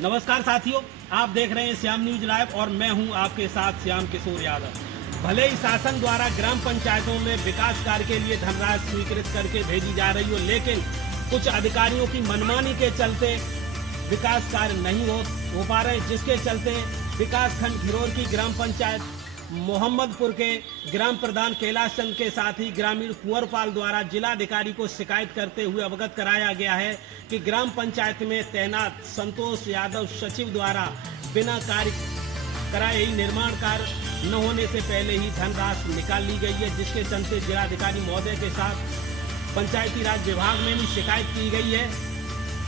नमस्कार साथियों, आप देख रहे हैं श्याम न्यूज लाइव और मैं हूं आपके साथ श्याम किशोर यादव। भले ही शासन द्वारा ग्राम पंचायतों में विकास कार्य के लिए धनराशि स्वीकृत करके भेजी जा रही हो, लेकिन कुछ अधिकारियों की मनमानी के चलते विकास कार्य नहीं हो पा रहे, जिसके चलते विकास खंड घिरोर की ग्राम पंचायत मोहम्मदपुर के ग्राम प्रधान कैलाश चंद के साथ ही ग्रामीण कुंवरपाल द्वारा जिलाधिकारी को शिकायत करते हुए अवगत कराया गया है कि ग्राम पंचायत में तैनात संतोष यादव सचिव द्वारा बिना कार्य कराए ही निर्माण कार्य न होने से पहले ही धनराशि निकाल ली गई है, जिसके चलते जिलाधिकारी महोदय के साथ पंचायती राज विभाग में भी शिकायत की गई है।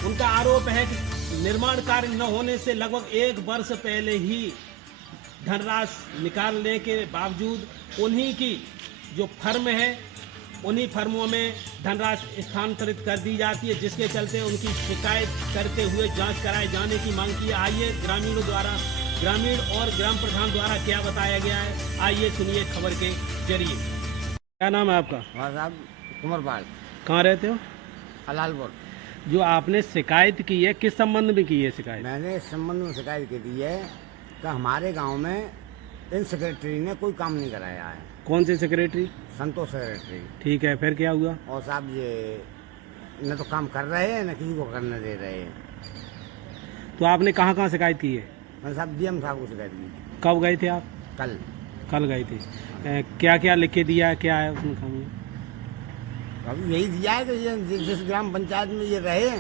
उनका आरोप है कि निर्माण कार्य न होने से लगभग 1 वर्ष पहले ही धनराशि निकालने के बावजूद उन्हीं की जो फर्म है उन्हीं फर्मों में धनराशि स्थानांतरित कर दी जाती है, जिसके चलते उनकी शिकायत करते हुए जांच कराए जाने की मांग की है। आइए ग्रामीण और ग्राम प्रधान द्वारा क्या बताया गया है, आइए सुनिए खबर के जरिए। क्या नाम है आपका? साहब कुंवरपाल। कहाँ रहते हो? हलालपुर। जो आपने शिकायत की है, किस संबंध में की है शिकायत? मैंने इस संबंध में शिकायत की दी है कि हमारे गांव में इन सेक्रेटरी ने कोई काम नहीं कराया है। कौन से सेक्रेटरी? संतोष सेक्रेटरी। ठीक है, फिर क्या हुआ? और साहब ये न तो काम कर रहे हैं न किसी को करने दे रहे हैं। तो आपने कहाँ कहाँ शिकायत की है? मैंने साहब डीएम साहब को शिकायत की। कब गए थे आप? कल गए थे। क्या क्या लिख के दिया, क्या है उसमें काम में? अब यही दिया है कि ये जिस ग्राम पंचायत में ये रहे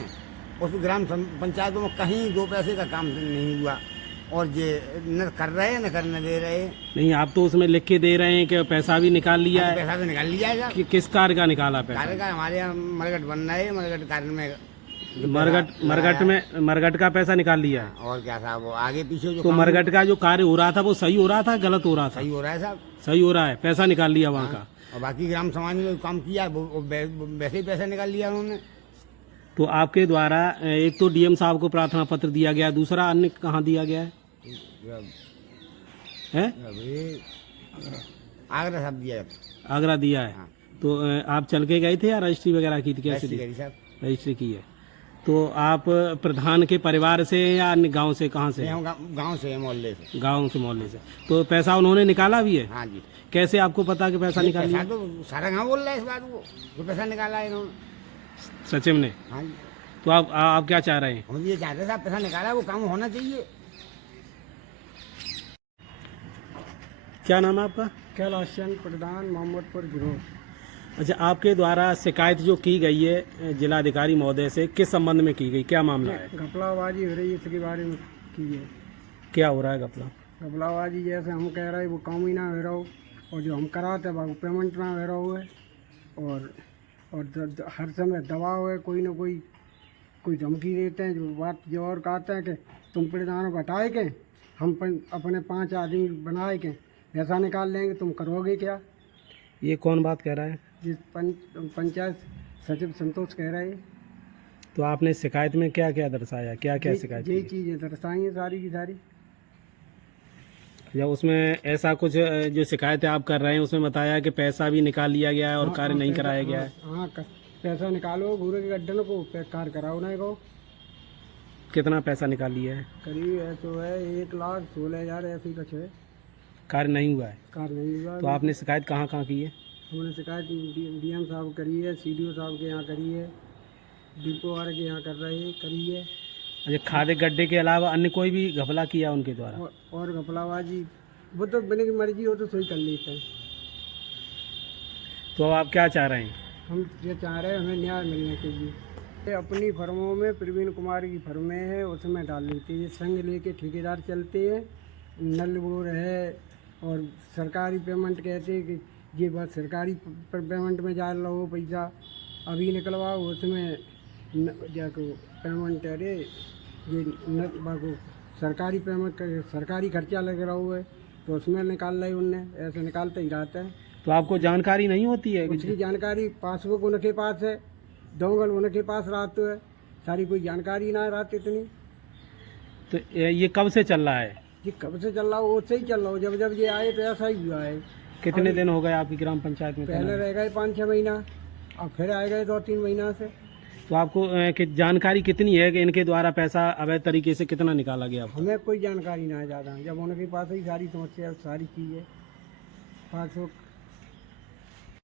उस ग्राम पंचायतों में कहीं 2 पैसे का काम नहीं हुआ और ये न कर रहे हैं न करने दे रहे हैं। नहीं, आप तो उसमें लिख के दे रहे हैं कि पैसा भी निकाल लिया है। पैसा तो निकाल लिया है कि किस कार्य का निकाला पैसा? कार्य का हमारे यहाँ मरघट बन रहा है, मरघट कार्य में मरघट का पैसा निकाल लिया है। और क्या साहब वो आगे पीछे जो तो मरघट का जो कार्य हो रहा था वो सही हो रहा था, गलत हो रहा था? सही हो रहा है साहब। सही हो रहा है, पैसा निकाल लिया वहाँ का। और बाकी ग्राम समाज में काम किया वो वैसे ही पैसा निकाल लिया उन्होंने। तो आपके द्वारा एक तो डीएम साहब को प्रार्थना पत्र दिया गया, दूसरा अन्य कहाँ दिया गया है? आगरा साहब दिया। आगरा दिया है। हाँ। तो आप चल के गए थे या रजिस्ट्री वगैरह की थी? कैसे? रजिस्ट्री की है। तो आप प्रधान के परिवार से या अन्य गांव से? कहाँ से? गांव से, मोहल्ले से। गांव से, मोहल्ले से। तो पैसा उन्होंने निकाला भी है? हाँ जी। कैसे आपको पता कि पैसा निकाल लिया? तो सारा गांव बोल रहा है इस बात को, जो पैसा निकाला है इन्होंने, सचिव ने। हाँ जी। तो आप क्या चाह रहे हैं? हम ये चाहते हैं पैसा निकाला, वो काम होना चाहिए। क्या नाम है आपका? कैलाश चंद, प्रधान मोहम्मदपुर घिरोर। अच्छा, आपके द्वारा शिकायत जो की गई है जिलाधिकारी महोदय से, किस संबंध में की गई, क्या मामला है? घपलाबाजी हो रही है, इसके बारे में की है। क्या हो रहा है घपलाबाजी? जैसे हम कह रहे हैं वो काम ही ना हो रहा हो, और जो हम कराते हैं वो पेमेंट ना हो रहा हो है, और हर समय दबाव है, कोई ना कोई धमकी देते हैं। जो बात जो और कहते हैं कि तुम प्रधान को हटाए के हम अपने 5 आदमी बनाए के पैसा निकाल लेंगे, तुम करोगे क्या? ये कौन बात कह रहा है? जिस पंचायत सचिव संतोष कह रहे हैं। तो आपने शिकायत में क्या क्या दर्शाया, क्या क्या शिकायत? यही चीज़ें दर्शाई हैं सारी की सारी। या उसमें ऐसा कुछ जो शिकायतें आप कर रहे हैं उसमें बताया कि पैसा भी निकाल लिया गया है और कार्य नहीं कराया गया है? हाँ, पैसा निकालो, घूरे के गड्ढे को कार्य कराओ ना को। कितना पैसा निकाल लिया है? करीब है तो है 1,16,000 ऐसी कुछ है। कार्य नहीं हुआ है? कार्य नहीं हुआ। तो आपने शिकायत कहाँ कहाँ की है? हमने शिकायत डीएम साहब करी है, सीडीओ साहब के यहाँ करी है, डिपो वाले के यहाँ करी है। अच्छा, खादे गड्ढे के अलावा अन्य कोई भी घपला किया उनके द्वारा? और घपलाबाजी वो तो बने की मर्जी हो तो सही कर लेते हैं। तो आप क्या चाह रहे हैं? हम ये चाह रहे हैं हमें न्याय मिलने के लिए। अपनी फर्मों में प्रवीण कुमार की फर्में है, उसमें डाल लेते हैं। संग लेके ठेकेदार चलते हैं, नल बोर है, और सरकारी पेमेंट कहते हैं कि ये बात सरकारी पेमेंट में जा रहा हो पैसा, अभी निकलवाओ उसमें जाको पेमेंट। अरे ये बाको सरकारी पेमेंट सरकारी खर्चा लग रहा है तो उसमें निकाल रहे उनने, ऐसे निकालते ही रहते हैं। तो आपको जानकारी नहीं होती है? कुछ की जानकारी पासबुक उनके पास है, डोंगल उनके पास रहते है, सारी कोई जानकारी ना रहती इतनी। तो ये कब से चल रहा है? ये कब से चल रहा हो? उससे ही चल रहा हो, जब ये आए तो ऐसा ही हुआ है। कितने दिन हो गए आपकी ग्राम पंचायत में? पहले रह गए 5-6 महीना, और फिर आ गए 2-3 महीना से। तो आपको कि जानकारी कितनी है कि इनके द्वारा पैसा अवैध तरीके से कितना निकाला गया? हमें कोई जानकारी ना है ज़्यादा, जब उनके पास ही सारी समस्या सारी चीज़ है, पास